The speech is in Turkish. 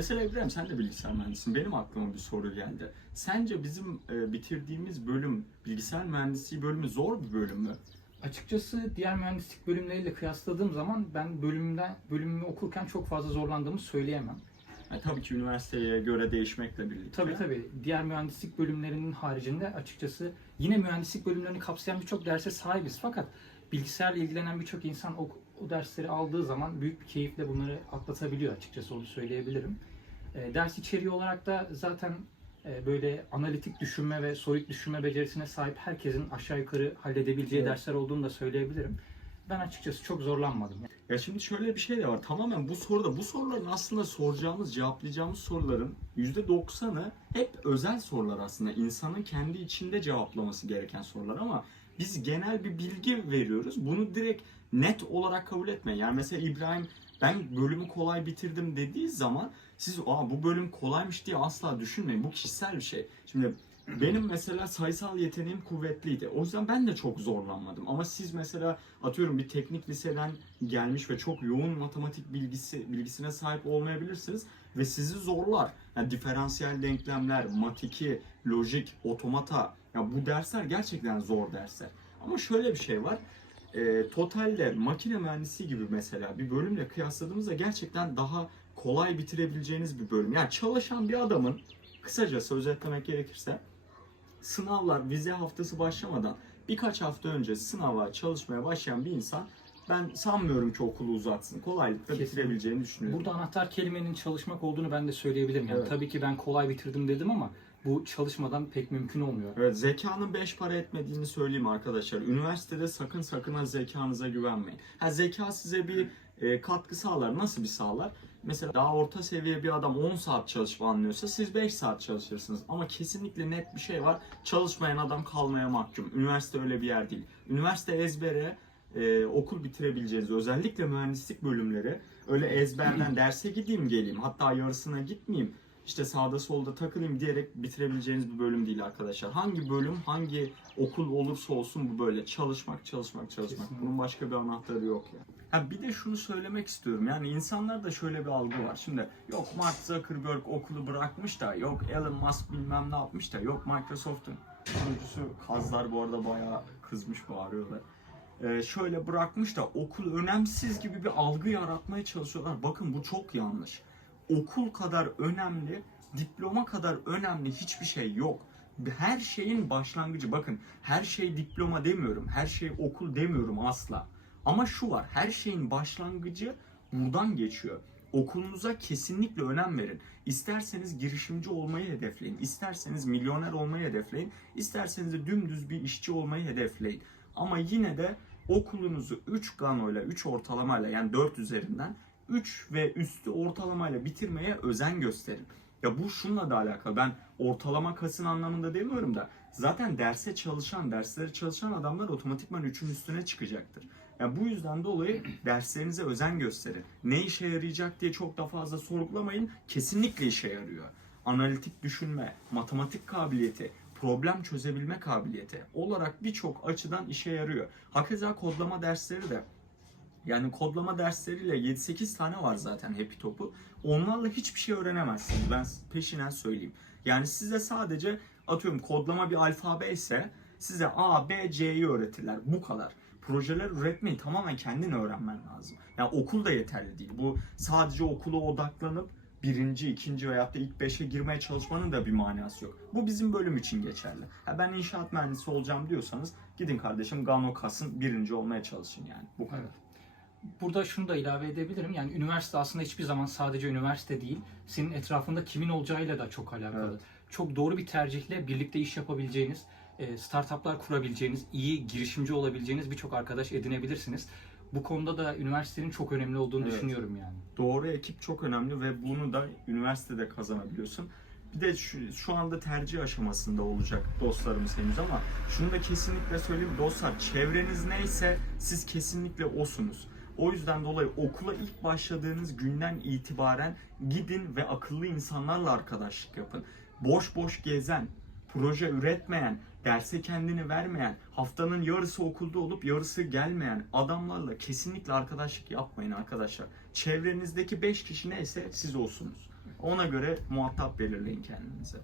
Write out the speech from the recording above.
Mesela İbrahim sen de bilgisayar mühendisisin. Benim aklıma bir soru geldi. Sence bizim e, bitirdiğimiz bölüm, bilgisayar mühendisliği bölümü zor bir bölüm mü? Açıkçası diğer mühendislik bölümleriyle kıyasladığım zaman ben bölümden bölümümü okurken çok fazla zorlandığımı söyleyemem. Yani tabii ki üniversiteye göre değişmekle birlikte. Tabii tabii. Diğer mühendislik bölümlerinin haricinde açıkçası yine mühendislik bölümlerini kapsayan birçok derse sahibiz. Fakat bilgisayarla ilgilenen birçok insan o, o dersleri aldığı zaman büyük bir keyifle bunları atlatabiliyor açıkçası onu söyleyebilirim. E, ders içeriği olarak da zaten e, böyle analitik düşünme ve soyut düşünme becerisine sahip herkesin aşağı yukarı halledebileceği Evet. dersler olduğunu da söyleyebilirim. Ben açıkçası çok zorlanmadım. Ya şimdi şöyle bir şey de var. Tamamen bu soruda, bu soruların aslında soracağımız, cevaplayacağımız soruların %90'ı hep özel sorular aslında. İnsanın kendi içinde cevaplaması gereken sorular ama biz genel bir bilgi veriyoruz. Bunu direkt net olarak kabul etmeyin. Yani mesela İbrahim ben bölümü kolay bitirdim dediği zaman siz Aa, bu bölüm kolaymış diye asla düşünmeyin. Bu kişisel bir şey. Şimdi benim mesela sayısal yeteneğim kuvvetliydi. O yüzden ben de çok zorlanmadım. Ama siz mesela atıyorum bir teknik liseden gelmiş ve çok yoğun matematik bilgisi bilgisine sahip olmayabilirsiniz ve sizi zorlar. Yani diferansiyel denklemler, matiki, lojik, otomata ya bu dersler gerçekten zor dersler. Ama şöyle bir şey var. E, totalde makine mühendisi gibi mesela bir bölümle kıyasladığımızda gerçekten daha kolay bitirebileceğiniz bir bölüm. Yani çalışan bir adamın kısacası özetlemek gerekirse sınavlar vize haftası başlamadan birkaç hafta önce sınava çalışmaya başlayan bir insan ben sanmıyorum ki okulu uzatsın. Kolaylıkla Kesinlikle. bitirebileceğini düşünüyorum. Burada anahtar kelimenin çalışmak olduğunu ben de söyleyebilirim. Yani Evet. tabii ki ben kolay bitirdim dedim ama bu çalışmadan pek mümkün olmuyor. Evet, zekanın beş para etmediğini söyleyeyim arkadaşlar. Üniversitede sakın sakın zekanıza güvenmeyin. Ha zeka size bir e, katkı sağlar. Nasıl bir sağlar? Mesela daha orta seviye bir adam 10 saat çalışıp anlıyorsa siz 5 saat çalışırsınız. Ama kesinlikle net bir şey var. Çalışmayan adam kalmaya mahkum. Üniversite öyle bir yer değil. Üniversite ezbere e, okul bitirebileceğiniz özellikle mühendislik bölümleri öyle ezberden derse gideyim geleyim hatta yarısına gitmeyeyim işte sağda solda takılayım diyerek bitirebileceğiniz bir bölüm değil arkadaşlar. Hangi bölüm, hangi okul olursa olsun bu böyle çalışmak, çalışmak, çalışmak. Kesinlikle. Bunun başka bir anahtarı yok ya. Ha bir de şunu söylemek istiyorum. Yani insanlarda şöyle bir algı var. Şimdi yok Mark Zuckerberg okulu bırakmış da, yok Elon Musk bilmem ne yapmış da, yok Microsoft'un kurucusu kazlar bu arada bayağı kızmış bağırıyorlar. Ee, şöyle bırakmış da okul önemsiz gibi bir algı yaratmaya çalışıyorlar. Bakın bu çok yanlış okul kadar önemli, diploma kadar önemli hiçbir şey yok. Her şeyin başlangıcı bakın her şey diploma demiyorum, her şey okul demiyorum asla. Ama şu var, her şeyin başlangıcı buradan geçiyor. Okulunuza kesinlikle önem verin. İsterseniz girişimci olmayı hedefleyin, isterseniz milyoner olmayı hedefleyin, isterseniz de dümdüz bir işçi olmayı hedefleyin. Ama yine de okulunuzu 3 ganoyla, 3 ortalamayla yani 4 üzerinden 3 ve üstü ortalamayla bitirmeye özen gösterin. Ya bu şununla da alakalı. Ben ortalama kasın anlamında demiyorum da zaten derse çalışan, dersleri çalışan adamlar otomatikman 3'ün üstüne çıkacaktır. Ya bu yüzden dolayı derslerinize özen gösterin. Ne işe yarayacak diye çok da fazla sorgulamayın. Kesinlikle işe yarıyor. Analitik düşünme, matematik kabiliyeti, problem çözebilme kabiliyeti olarak birçok açıdan işe yarıyor. Hakeza kodlama dersleri de yani kodlama dersleriyle 7-8 tane var zaten Happy Top'u. Onlarla hiçbir şey öğrenemezsiniz. Ben peşinen söyleyeyim. Yani size sadece atıyorum kodlama bir alfabe ise size A, B, C'yi öğretirler. Bu kadar. Projeler üretmeyi tamamen kendin öğrenmen lazım. Yani okul da yeterli değil. Bu sadece okula odaklanıp birinci, ikinci veyahut da ilk beşe girmeye çalışmanın da bir manası yok. Bu bizim bölüm için geçerli. Ha ben inşaat mühendisi olacağım diyorsanız gidin kardeşim Gano Kas'ın birinci olmaya çalışın yani. Bu kadar. Evet. Burada şunu da ilave edebilirim. Yani üniversite aslında hiçbir zaman sadece üniversite değil. Senin etrafında kimin olacağıyla da çok alakalı. Evet. Çok doğru bir tercihle birlikte iş yapabileceğiniz, e, startuplar kurabileceğiniz, iyi girişimci olabileceğiniz birçok arkadaş edinebilirsiniz. Bu konuda da üniversitenin çok önemli olduğunu Evet. düşünüyorum yani. Doğru ekip çok önemli ve bunu da üniversitede kazanabiliyorsun. Bir de şu, şu anda tercih aşamasında olacak dostlarımız henüz ama şunu da kesinlikle söyleyeyim dostlar çevreniz neyse siz kesinlikle osunuz. O yüzden dolayı okula ilk başladığınız günden itibaren gidin ve akıllı insanlarla arkadaşlık yapın. Boş boş gezen, proje üretmeyen, derse kendini vermeyen, haftanın yarısı okulda olup yarısı gelmeyen adamlarla kesinlikle arkadaşlık yapmayın arkadaşlar. Çevrenizdeki 5 kişi neyse siz olsunuz. Ona göre muhatap belirleyin kendinize.